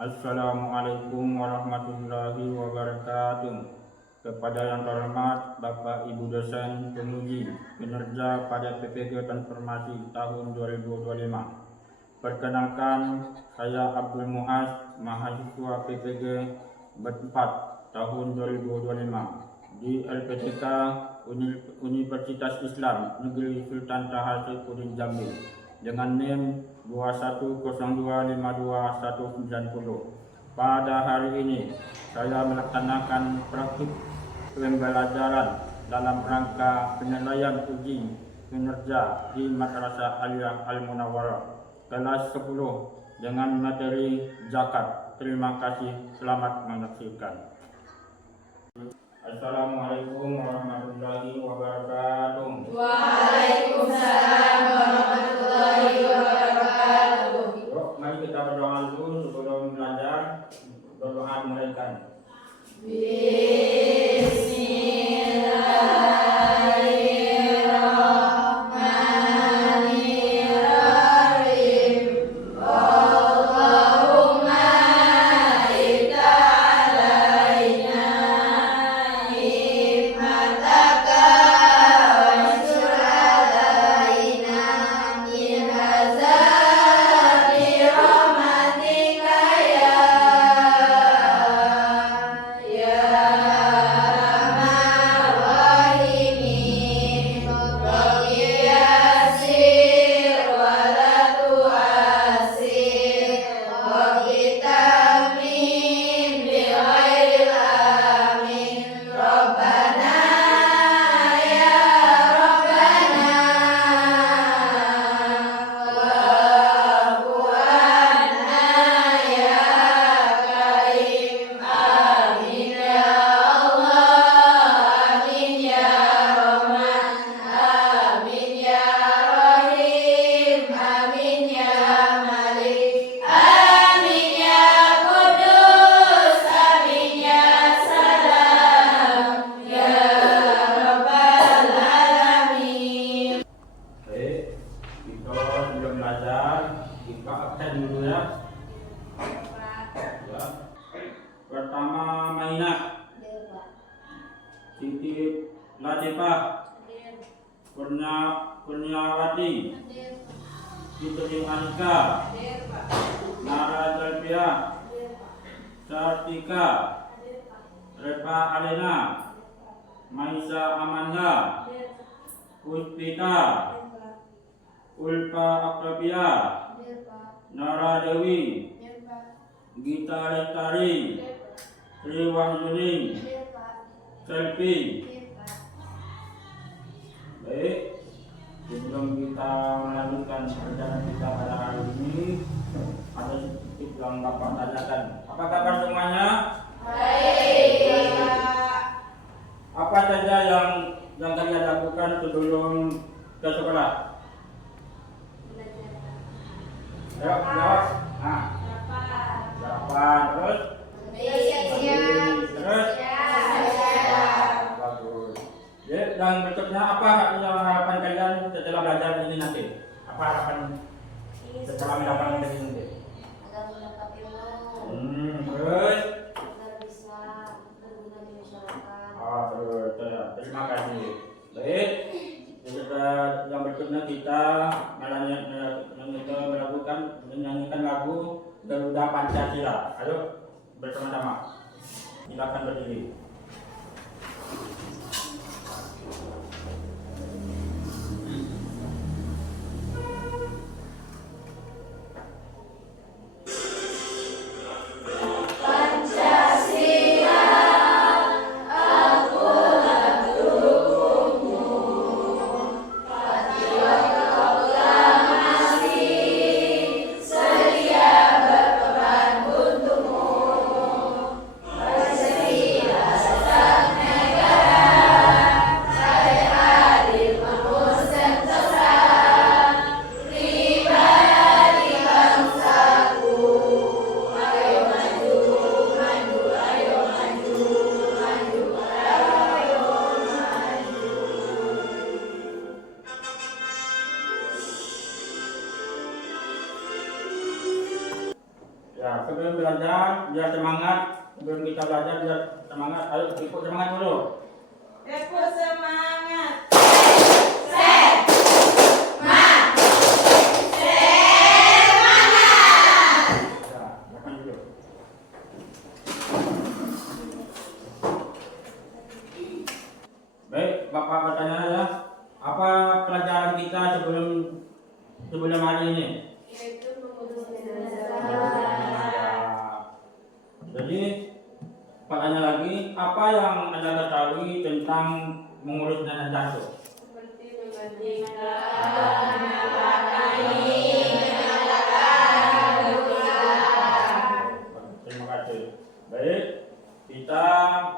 Assalamualaikum warahmatullahi wabarakatuh. Kepada yang terhormat Bapak Ibu dosen penguji kinerja pada PPG Transformasi tahun 2025. Perkenalkan, saya Abdul Muaz, mahasiswa PPG ber-4 tahun 2025 di LPTK Universitas Islam Negeri Sultan Taha Saifuddin Jambi dengan NIM 2102529190. Pada hari ini saya melaksanakan praktik pembelajaran dalam rangka penilaian uji kinerja di Madrasah Aliyah Al-Munawwarah kelas 10 dengan materi zakat. Terima kasih, selamat menyaksikan. Assalamualaikum warahmatullahi wabarakatuh. Waalaikumsalam warahmatullahi wabarakatuh. Yuk, mari kita berdoa dulu sebelum belajar. Berdoa dimulaikan. Pertama, Mainah, Siti Latifah, Kurniawati, Fitri Anika, Nara Jalpia, Sartika, Repa Alena, Maisa Amanda, Puspita, Ulfa Akrabia, Nara Dewi, Gita Lestari, Sri Wahyuni, Selfie. Baik, sebelum kita melanjutkan perjalanan kita pada hari ini, ada sedikit yang Bapak tanyakan. Apa kabar semuanya? Baik. Apa saja yang kalian lakukan sebelum ke sekolah? Ayo, jawab. Nah, berapa? Terus? Terus? Bagus. Dan berikutnya apa harapan kalian setelah belajar ini nanti? Apa harapan setelah mendapatkan ini nanti? Agar mendapat ilmu. Terus? Agar bisa berguna di masyarakat. Terus. Terima kasih. Baik. Yang berikutnya kita melakukan menyanyikan lagu Garuda Pancasila. Ayo bersama-sama. Silakan berdiri. Pancasila Ya, sebelum belajar, biar semangat. Sebelum kita belajar, biar semangat. Ayo, ikut semangat dulu. Ikut semangat. Ya, makan dulu. Baik, Bapak bertanya ya. Apa pelajaran kita sebelum hari ini? Yaitu mengurus Ya. jenazah. Jadi, pertanyaan lagi, apa yang Anda ketahui tentang mengurus jenazah itu? Seperti memandikan, Terima kasih. Baik, kita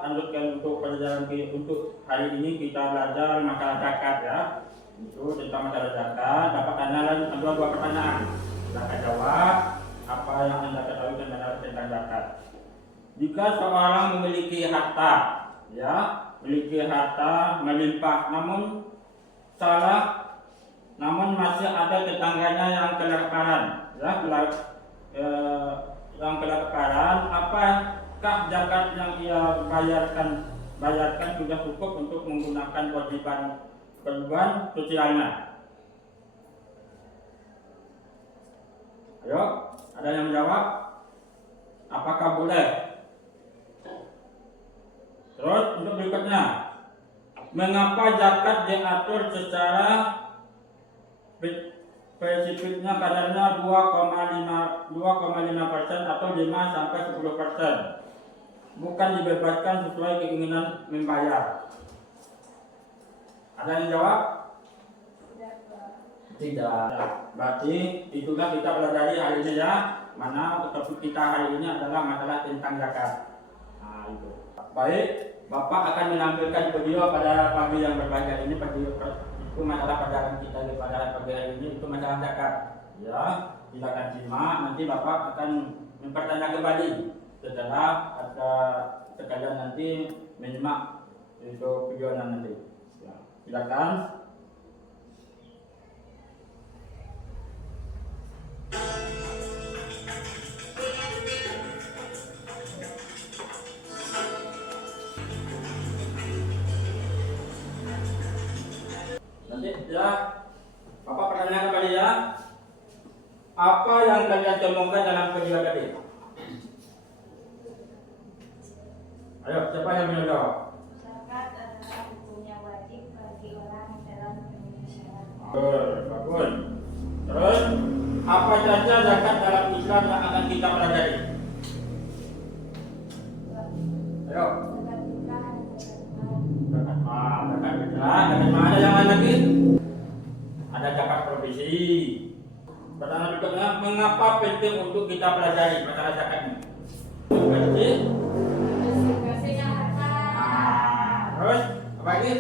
lanjutkan untuk pelajaran untuk hari ini kita belajar masalah zakat ya. Itu tentang masalah zakat. Dapat tanya lagi dua pertanyaan. Silakan jawab apa yang Anda ketahui tentang zakat. Jika seorang memiliki harta, ya, memiliki harta melimpah, namun masih ada tetangganya yang kelaparan, ya, yang kelaparan, apakah zakat yang ia bayarkan sudah cukup untuk menggunakan kewajiban sosialnya? Ayo, ada yang menjawab? Apakah boleh? Terus untuk berikutnya, mengapa zakat diatur secara spesifiknya kadarnya 2,5% atau 5 sampai 10%, bukan dibebaskan sesuai keinginan membayar? Ada yang jawab? Tidak. Berarti itulah kita pelajari hari ini ya. Mana topik kita hari ini adalah masalah tentang zakat. Nah, itu. Baik, Bapak akan menampilkan video pada pagi yang berbahagia ini. Itu masalah pelajaran kita pada pagi hari ini, itu masalah zakat. Ya, silakan simak. Nanti Bapak akan mempertanya kembali setelah ada sekalian nanti menyimak itu videonya nanti. Ya, silakan. Nanti ya, Bapak pertanyaan kembali ya. Apa yang kalian temukan dalam video tadi? Ayo, siapa yang menjawab? zakat adalah hukum yang wajib bagi orang dalam Indonesia. Bagus. Terus, apa saja zakat dalam Islam yang akan kita pelajari? Ayo. Zakat fitrah dan Zakat mal, zakat fitrah, zakat mal. Ada yang lain lagi? Ada zakat profesi. Pertanyaan berikutnya, mengapa penting untuk kita pelajari masalah zakat ini? Penting. bersihkan harta, Terus, apa lagi?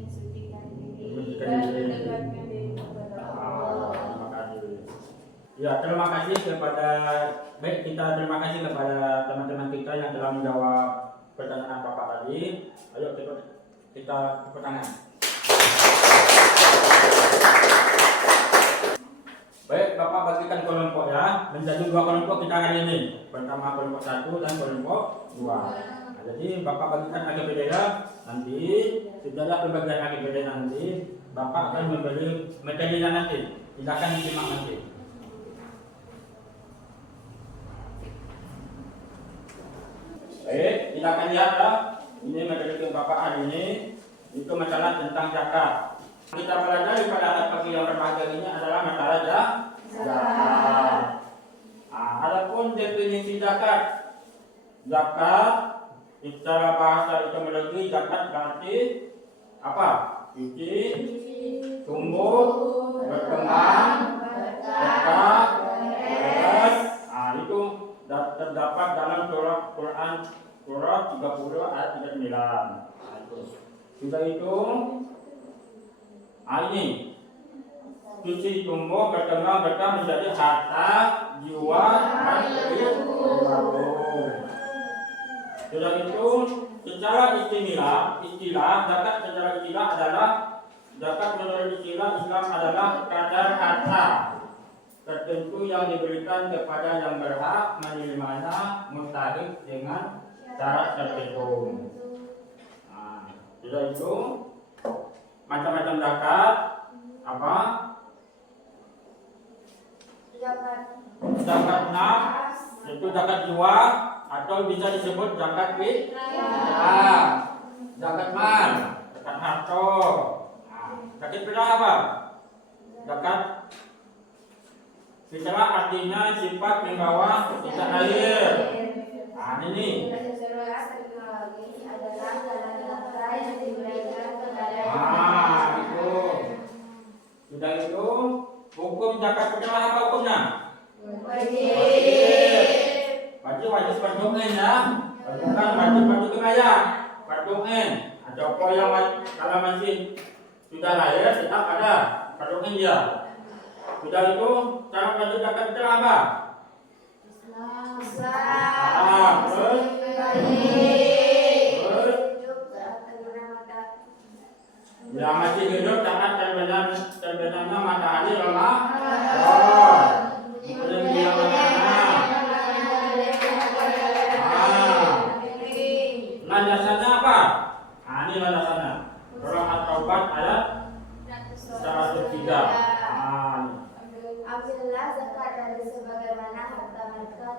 mensucikan diri, Mensucikan dan diri. mendekatkan diri kepada Allah. Terima kasih. Ya, terima kasih terima kasih kepada teman-teman kita yang telah menjawab pertanyaan Bapak tadi. Ayo kita tepuk tangan. Baik, Bapak bagikan kelompok ya, menjadi 2 kelompok kita hari ini. Pertama kelompok 1 dan kelompok 2. Nah, jadi Bapak bagikan AGPD ya. Nanti setelah pembagian AGPD nanti, Bapak akan memberi materinya nanti. Silakan disimak nanti. Baik, silakan lihat ya. Ini materi Bapak hari ini. Itu masalah tentang zakat. Kita pelajari pada pagi yang berbahagia ini adalah masalah zakat. Adapun definisi zakat, secara bahasa etimologi zakat berarti apa? Suci, tumbuh, berkembang, berkah, beres. Itu terdapat dalam Quran 30 ayat 39. Itu. Sudah itu. Ini suci, tumbuh, berkembang, berkah menjadi harta, jiwa, dan perilaku. Sudah itu, secara istilah zakat secara istilah adalah zakat menurut istilah Islam adalah kadar harta tertentu yang diberikan kepada yang berhak menerimanya mustahik dengan syarat tertentu. Nah, sudah itu macam-macam zakat apa? Zakat nafs, itu zakat jiwa atau bisa disebut zakat fitrah. Zakat mal, zakat harta. Zakat fitrah apa? Zakat fitrah artinya sifat membawa sisa air. Nah, ini. Itu. Sudah itu, hukum zakat fitrah apa hukumnya? Wajib perdungen ya. Bukan wajib kebaya. Perdungen. Ada apa yang kalau masih sudah lahir tetap ada perdungen dia. Sudah itu cara wajib zakat fitrah apa? Terus ya masih hidup saat terbenamnya matahari Ramadan. Kemudian dia landasannya apa? Nah, ini landasannya. Surah At-Taubah ayat 103. Ambillah zakat dari sebagaimana harta mereka.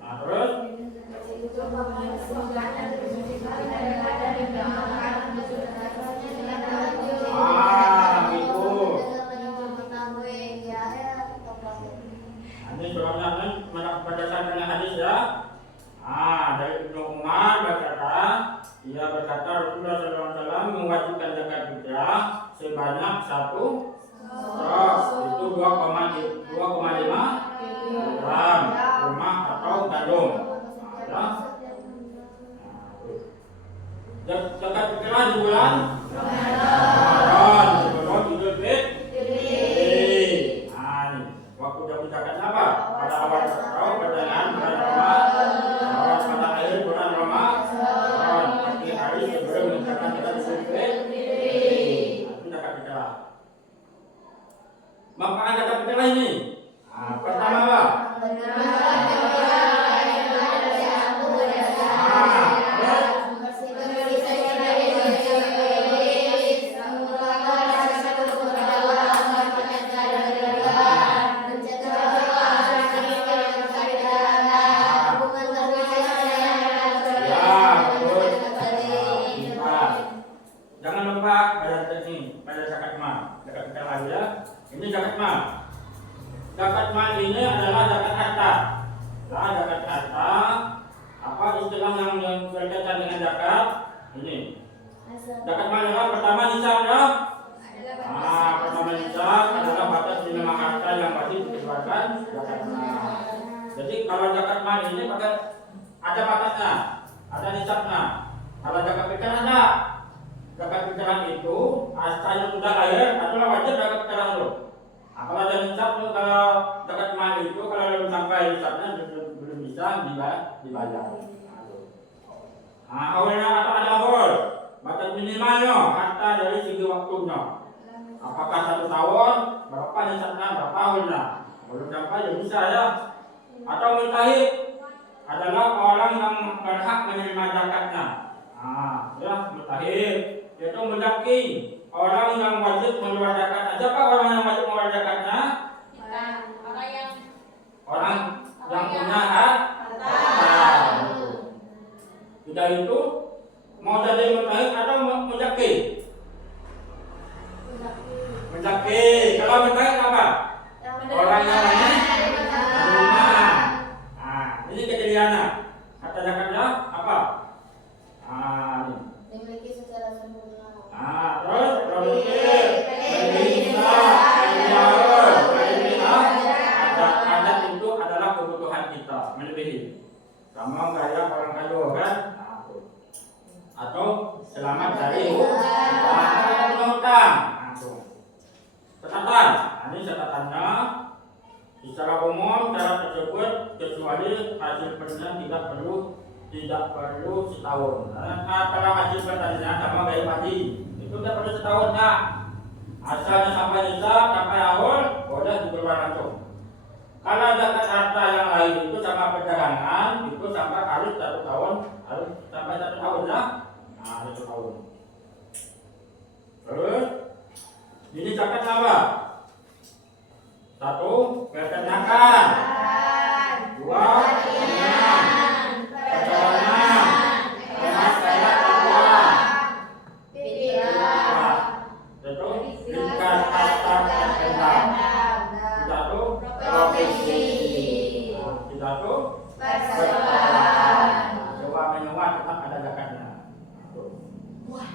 Nah, terus Itu memasukkan dan dibersihkan dari gambaran itu. Ini surahnya kan berdasarkan dengan hadis ya. Dari Ibnu Umar berkata, ia berkata Rasulullah SAW mewajibkan zakat fitrah sebanyak 1 sos, itu 2,5 gram rumah atau gandum. Zakat fitrah di bulan Ramadan sebelum Idul Fitri. Waktu dapat zakat apa? Pada awal tahun pertengahan bulan Ramadan, pada akhir bulan Ramadan, pagi hari sebelum menjalankan zakat Idul Fitri. Itu zakat fitrah. Manfaat zakat fitrah ini. Pertama apa? Jangan lupa pada zakat mal. Zakat fitrah lagi ya. Ini zakat mal. Zakat mal ini adalah zakat harta. Zakat harta. Apa istilah yang berkaitan dengan zakat? Ini. Zakat mal adalah pertama nisab ya. Pertama nisab adalah batas minimum harta yang wajib dikeluarkan zakat mal. Jadi kalau zakat mal ini ada batasnya, ada nisabnya. Kalau zakat fitrah ada. Zakat fitrah itu asalnya sudah lahir atau wajib zakat fitrah dulu. Kalau ada nisab tuh, kalau zakat mal itu kalau belum sampai nisabnya belum bisa dibayar. Awalnya atau ada haul, batas minimalnya harta dari segi waktunya. Apakah 1 tahun, berapa nisabnya, berapa haulnya? Belum sampai ya bisa ya. Atau mustahik adalah orang yang berhak menerima zakatnya. Ya mustahik. Yaitu mendaki orang yang wajib mengeluarkan zakat. Siapa orang yang wajib mengeluarkan zakatnya? Orang yang punya harta. Sudah itu mau jadi mustahik atau mendaki? Mendaki. Kalau mustahik apa? Orang yang menerima. Ini kejadiannya. Kata zakatnya apa? dimiliki secara sempurna. Terus produktif, bisa, adat itu adalah kebutuhan kita melebihi. Sama kayak orang kaya kan? Atau selamat dari hutang. Catatan, ini catatannya. Secara umum cara tersebut kecuali hasil pertanian tidak perlu setahun. Kalau hasil pertanian sama kayak padi itu tidak perlu setahun nak. Asalnya sampai nisab sampai awal boleh dikeluarkan langsung. Kalau zakat harta yang lain itu sama perdagangan itu sampai harus 1 tahun, harus sampai 1 tahun ya. Nah, 1 tahun. Terus ini zakat apa? 1 peternakan, 2 pertanian, perjalanan, emas perak dan uang. Satu lingkar harta dan kendang. 1 profesi. 1 persoalan. Sewa menyewa tetap ada zakatnya.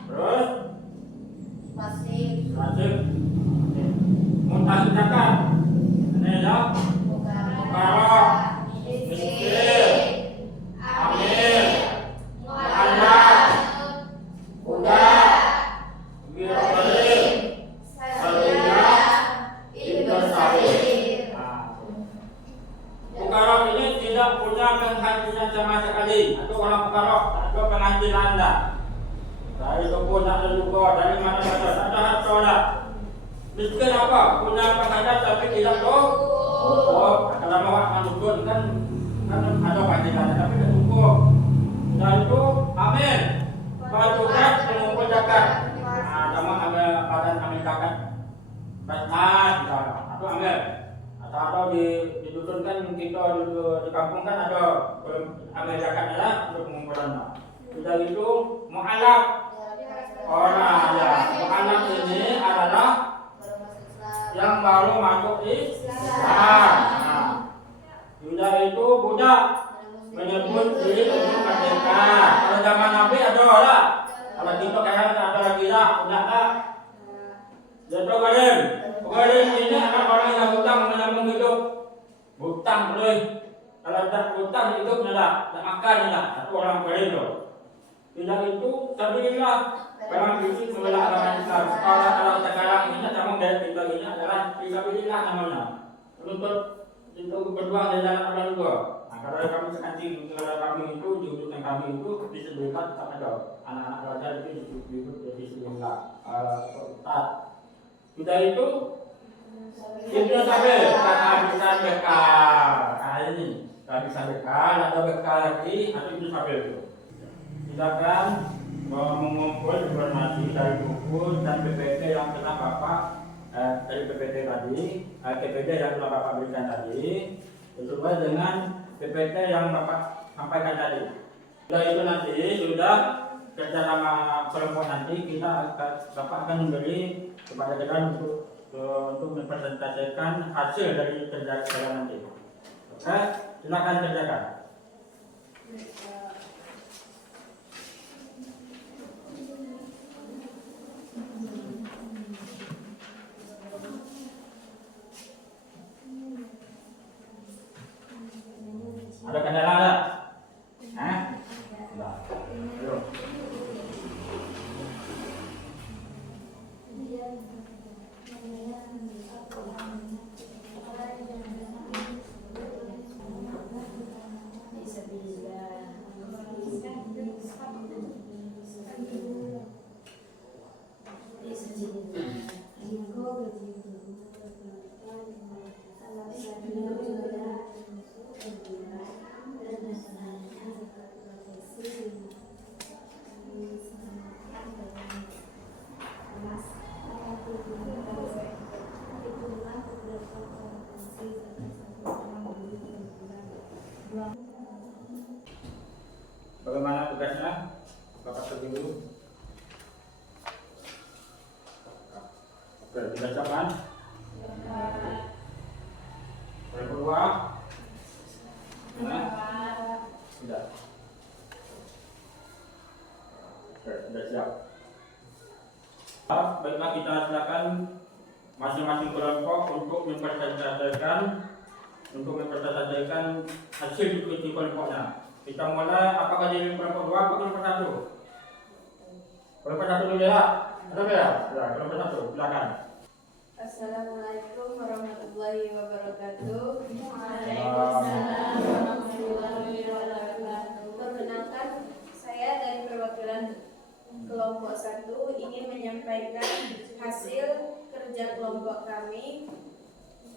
Terus masih mutasi zakat. Ini ya. Fuqara, miskin, amil, mu'allaf, budak, wirausalim, sariyah, ibnu sabil. Fuqara ini tidak punya penghasilan sama sekali. Atau orang fuqara atau penghasilan anda. Dari kebun ada juga, dari mana-mana ada harta dah. Miskin apa? Punya penghasilan tapi tidak cukup. Kalau mau manutun kan ada panggilan tapi tidak cukup. Dan itu amin. Petugas pengumpul zakat. Sama ambil badan ambil zakat. Basnas misalnya. Atau ambil. Atau didutunkan kita di kampung kan ada ambil zakatnya lah untuk pengumpulannya. Sudah itu mu'alaf. Orang ya, mu'alaf ini adalah yang baru masuk Islam. Sudah itu budak menyebut diri untuk merdeka. Kalau zaman Nabi ada lah. Kalau kita kayak ada lagi lah, udah tak. Jadi garim ini adalah orang yang hutang menyambung hidup. Hutang boleh. Kalau tak hutang hidup tidak makan tidak. Satu orang garim loh. Tidak itu sabilillah. Memang fisik membela agama Islam. Kalau sekarang ini sama gaya kita ini adalah fisabilillah namanya. Untuk berjuang di jalan Allah juga. Nah, kalau kami nanti kalau kami itu jurusan kami itu disebutkan tetap ada anak-anak pelajar itu disebutkan Ustaz. Kita itu Ibnu Sabil kehabisan bekal. Nah ini kehabisan bekal, ada bekal lagi, atau Ibnu Sabil itu. Kita akan mengumpul informasi dari buku dan PPT yang telah Bapak dari PPT tadi, PPT yang telah Bapak berikan tadi, sesuai dengan PPT yang Bapak sampaikan tadi. Sudah itu nanti sudah kerja sama kelompok nanti Bapak akan memberi kepada kita untuk mempresentasikan hasil dari kerja nanti. Oke, silakan kerjakan. Ada kendala enggak? Enggak. Ayo. Bagaimana tugasnya? Bapak pergi dulu. Oke, dibacakan. Yang kedua, sudah. Oke, sudah siap. Baiklah, kita silakan masing-masing kelompok untuk mempresentasikan hasil diskusi kelompoknya. Kita mulai apakah di kelompok 2 atau kelompok 1? Kelompok 1 dulu ya. Ada ya? Ya, kelompok 1, silakan. Assalamualaikum warahmatullahi wabarakatuh. Waalaikumsalam warahmatullahi wabarakatuh. Perkenalkan, saya dari perwakilan kelompok 1 ingin menyampaikan hasil kerja kelompok kami,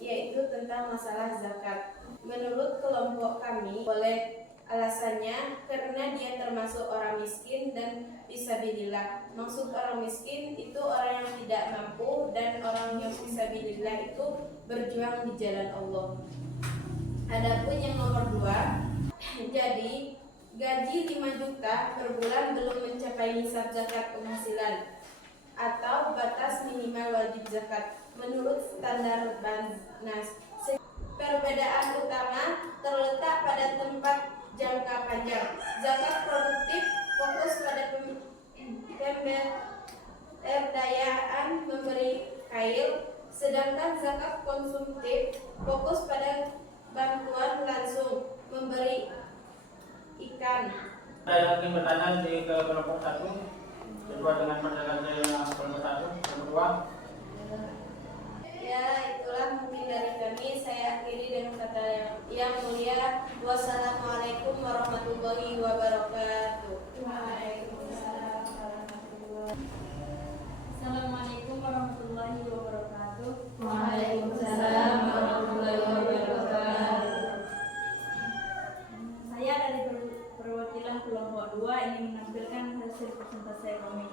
yaitu yaitu tentang masalah zakat. Menurut kelompok kami, boleh. Alasannya karena dia termasuk orang miskin dan fisabilillah. Maksud orang miskin itu orang yang tidak mampu, dan orang yang fisabilillah itu berjuang di jalan Allah. Adapun yang nomor 2, jadi gaji 5 juta per bulan belum mencapai nisab zakat penghasilan atau batas minimal wajib zakat menurut standar Bannas. Perbedaan utama terletak pada tempat jangka panjang. Zakat produktif fokus pada pemberdayaan memberi kail, sedangkan zakat konsumtif fokus pada bantuan langsung memberi ikan. Ada yang ingin bertanya di kelompok 1 sesuai dengan pandangan saya kelompok 1, kelompok 2. Ya, itulah mungkin dari kami. Saya akhiri dengan kata yang mulia. Wassalamualaikum warahmatullahi wabarakatuh. Waalaikumsalam warahmatullahi wabarakatuh. Assalamualaikum warahmatullahi wabarakatuh. Waalaikumsalam warahmatullahi wabarakatuh. Saya dari perwakilan kelompok 2 ingin menampilkan hasil presentasi kami.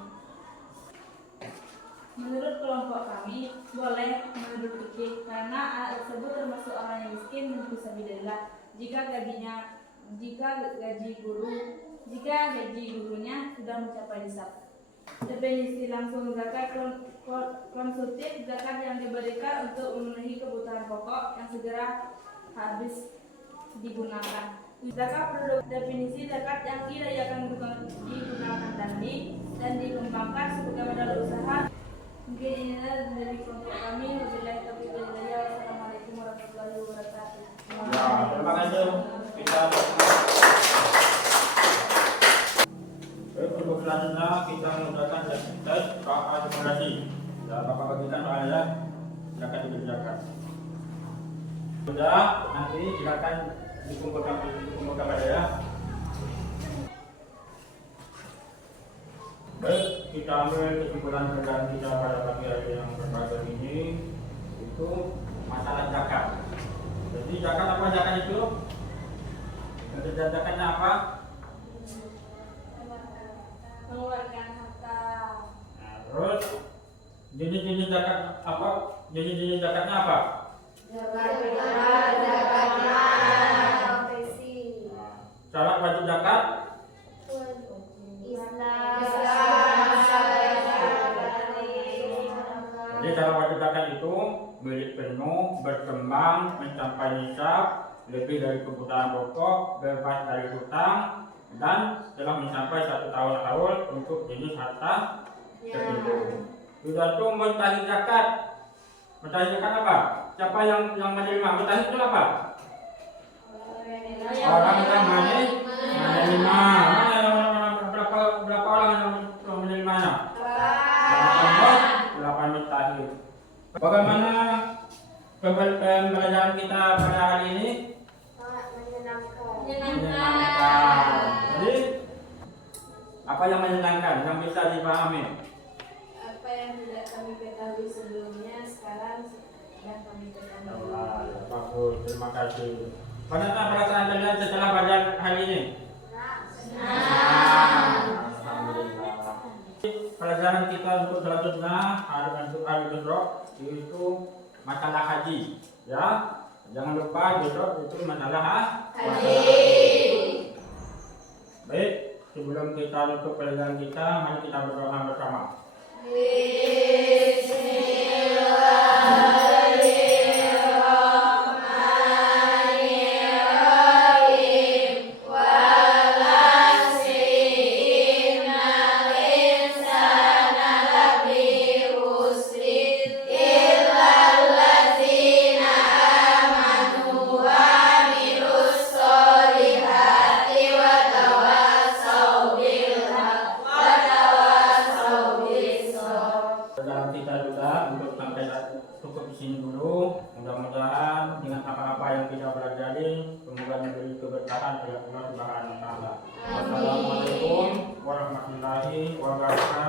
Menurut kelompok kami, boleh menurut fikih karena anak tersebut termasuk orang yang miskin dan fisabilillah. Jika gaji gurunya sudah mencapai nisab. Definisi langsung zakat konsumtif, zakat yang diberikan untuk memenuhi kebutuhan pokok yang segera habis digunakan. Zakat produk definisi zakat yang tidak akan digunakan dan dikembangkan sebagai modal usaha. Mungkin inilah dari kelompok kami. Wabillahi taufiq wal hidayah. Wassalamualaikum warahmatullahi wabarakatuh. Ya, terima kasih. Kita untuk selanjutnya kita menggunakan tes akomodasi. Ya, Bapak bagikan soalnya silakan dikerjakan. Sudah, nanti silakan dikumpulkan pada ya. Baik, kita ambil kesimpulan kerjaan kita pada pagi hari yang berbahagia ini, itu masalah zakat. Jadi zakat apa zakat itu? Kerjaan zakatnya apa? Mengeluarkan harta. Nah, terus jenis-jenis zakat apa? Jenis-jenis zakatnya apa? Syarat wajib zakat? Jadi cara wajib zakat itu milik penuh, berkembang, mencapai nisab, lebih dari kebutuhan pokok, bebas dari hutang, dan telah mencapai 1 tahun haul untuk jenis harta tertentu. Sudah itu mustahil zakat. Mustahil zakat apa? Siapa yang menerima? Mustahil itu apa? Orang yang menerima. Berapa orang yang menerimanya? 8 mustahil. Bagaimana pembelajaran kita pada hari ini? Menyenangkan. Jadi apa yang menyenangkan yang bisa dipahami? Apa yang tidak kami ketahui sebelumnya sekarang sudah kami ketahui. Bagus, terima kasih. Bagaimana perasaan kalian setelah belajar hari ini? Alhamdulillah. Pelajaran kita untuk selanjutnya hari besok itu masalah haji, ya. Jangan lupa besok itu masalah haji. Baik, sebelum kita tutup pelajaran kita, mari kita berdoa bersama. Pelajaran kita juga untuk sampai cukup di sini dulu. Mudah-mudahan dengan apa-apa yang kita pelajari semoga memberi keberkahan pada Allah Subhanahu wa taala. Wassalamualaikum warahmatullahi wabarakatuh.